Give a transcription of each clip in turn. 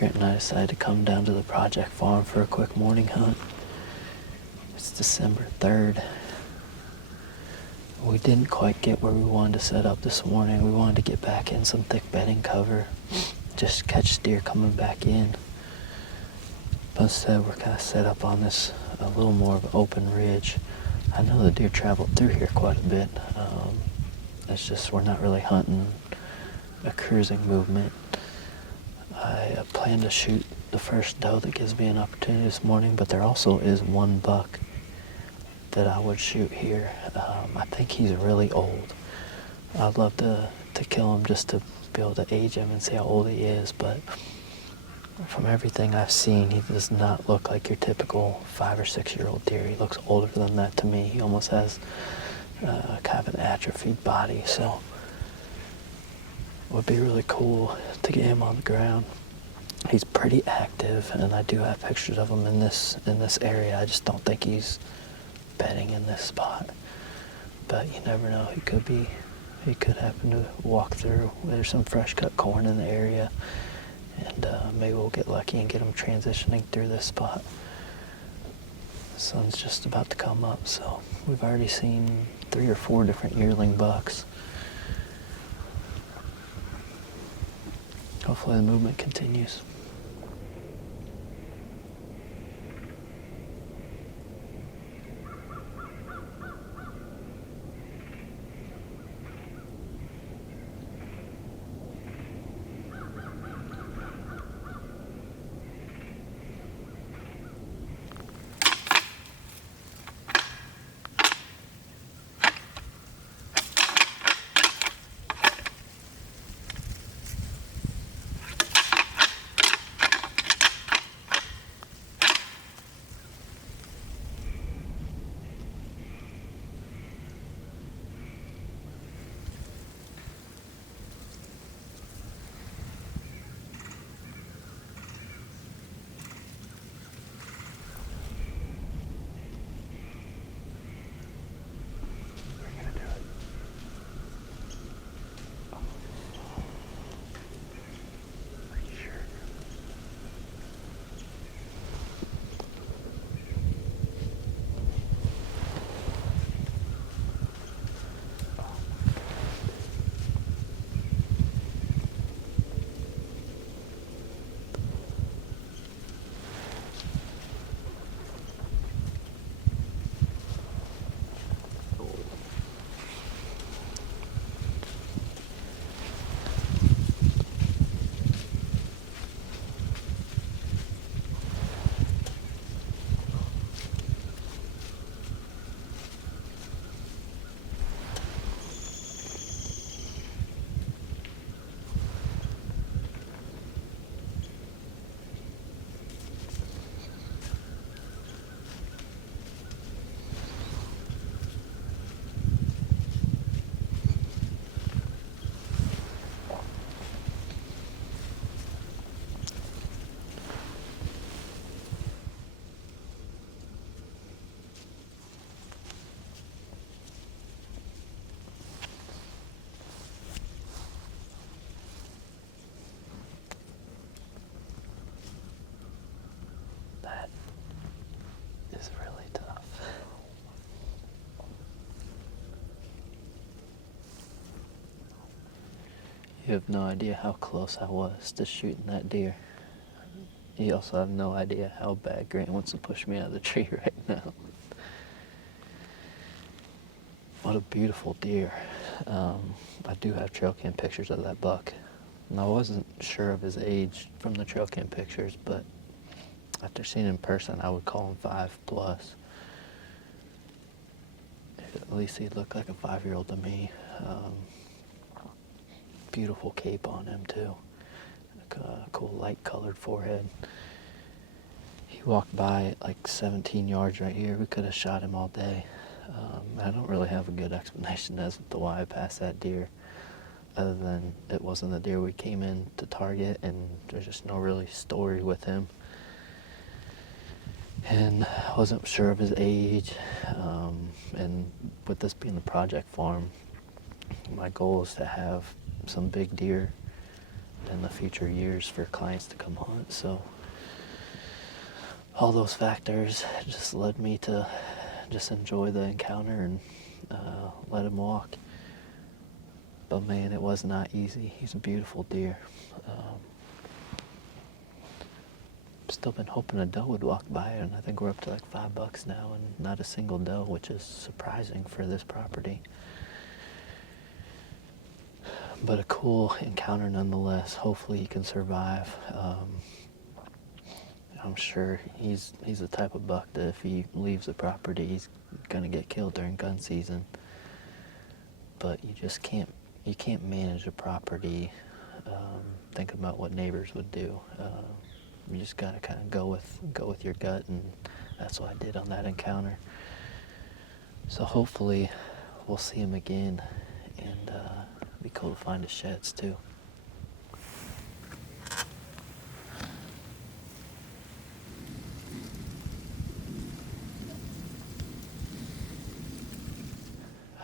Grant and I decided to come down to the project farm for a quick morning hunt. It's December 3rd. We didn't quite get where we wanted to set up this morning. We wanted to get back in some thick bedding cover, just catch deer coming back in. But instead, we're kind of set up on this a little more of an open ridge. I know the deer traveled through here quite a bit. It's just we're not really hunting a cruising movement. I plan to shoot the first doe that gives me an opportunity this morning, but there also is one buck that I would shoot here. I think he's really old. I'd love to kill him just to be able to age him and see how old he is, but from everything I've seen, he does not look like your typical 5 or 6 year old deer. He looks older than that to me. He almost has kind of an atrophied body, so it would be really cool to get him on the ground. He's pretty active, and I do have pictures of him in this area. I just don't think he's bedding in this spot. But you never know. He could happen to walk through. There's some fresh cut corn in the area, and maybe we'll get lucky and get him transitioning through this spot. The sun's just about to come up, so we've already seen 3 or 4 different yearling bucks. Hopefully the movement continues. Is really tough. You have no idea how close I was to shooting that deer. You also have no idea how bad Grant wants to push me out of the tree right now. What a beautiful deer. I do have trail cam pictures of that buck. And I wasn't sure of his age from the trail cam pictures, but after seeing him in person, I would call him 5+. At least he looked like a 5-year-old to me. Beautiful cape on him too. Like a cool light-colored forehead. He walked by at like 17 yards right here. We could have shot him all day. I don't really have a good explanation as to why I passed that deer, other than it wasn't the deer we came in to target, and there's just no really story with him. And I wasn't sure of his age, and with this being a project farm, my goal is to have some big deer in the future years for clients to come hunt. So all those factors just led me to just enjoy the encounter and let him walk. But man, it was not easy. He's a beautiful deer. Still been hoping a doe would walk by, and I think we're up to like $5 now and not a single doe, which is surprising for this property. But a cool encounter nonetheless. Hopefully he can survive. I'm sure he's the type of buck that if he leaves the property, he's gonna get killed during gun season. But you just can't manage a property thinking about what neighbors would do. You just gotta kind of go with your gut, and that's what I did on that encounter. So hopefully we'll see him again, and it'd be cool to find his sheds too.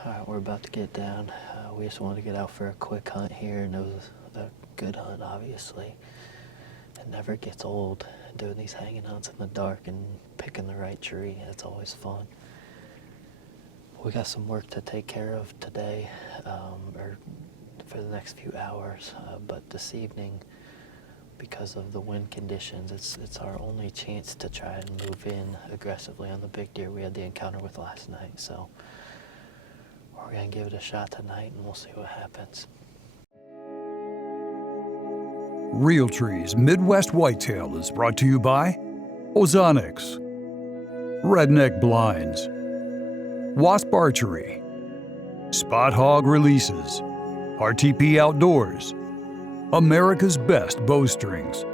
All right, we're about to get down. We just wanted to get out for a quick hunt here, and it was a good hunt, obviously. It never gets old doing these hanging hunts in the dark and picking the right tree. It's always fun. We got some work to take care of today, or for the next few hours. But this evening, because of the wind conditions, it's our only chance to try and move in aggressively on the big deer we had the encounter with last night. So we're gonna give it a shot tonight, and we'll see what happens. Realtree's Midwest Whitetail is brought to you by Ozonics, Redneck Blinds, Wasp Archery, Spot Hog Releases, RTP Outdoors, America's Best Bowstrings,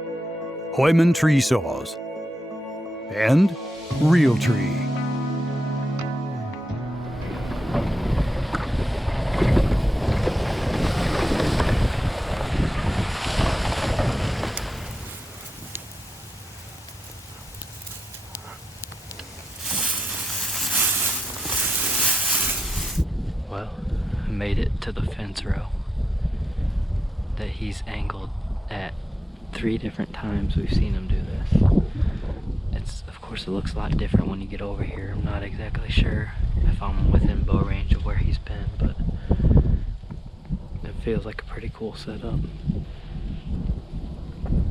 Hoyman Tree Saws, and Realtree. Well, I made it to the fence row that he's angled at 3 different times. We've seen him do this. Of course, it looks a lot different when you get over here. I'm not exactly sure if I'm within bow range of where he's been, but it feels like a pretty cool setup.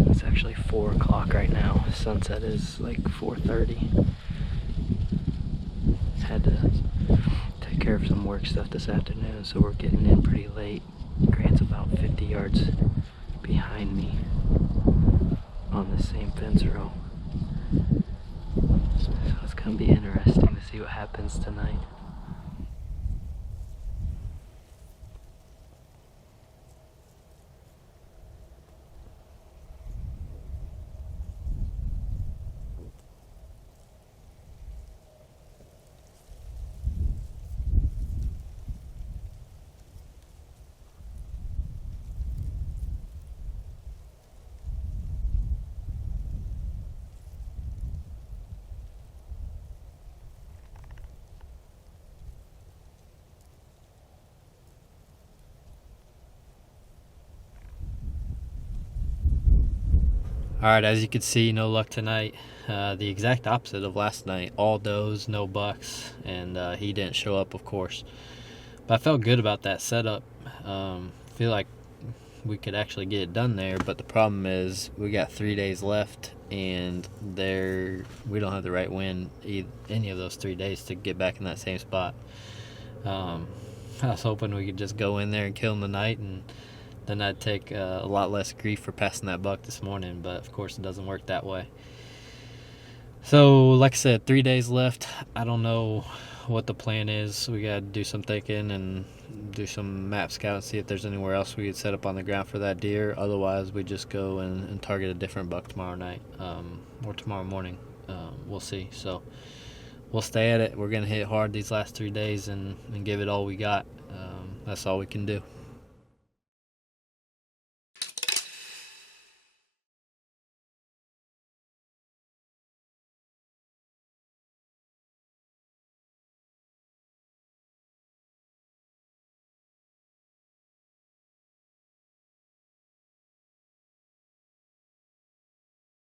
It's actually 4 o'clock right now. Sunset is like 4:30. Had to take care of some work stuff this afternoon, so we're getting in pretty late. Grant's about 50 yards behind me on the same fence row. So it's gonna be interesting to see what happens tonight. Alright, as you can see, no luck tonight. The exact opposite of last night. All does, no bucks, and he didn't show up, of course. But I felt good about that setup. Feel like we could actually get it done there, but the problem is we got 3 days left, and we don't have the right wind any of those 3 days to get back in that same spot. I was hoping we could just go in there and kill him tonight, and then I'd take a lot less grief for passing that buck this morning, but of course it doesn't work that way. So, like I said, 3 days left. I don't know what the plan is. We got to do some thinking and do some map scout and see if there's anywhere else we could set up on the ground for that deer. Otherwise, we just go and target a different buck tomorrow night or tomorrow morning. We'll see. So we'll stay at it. We're going to hit hard these last 3 days and give it all we got. That's all we can do.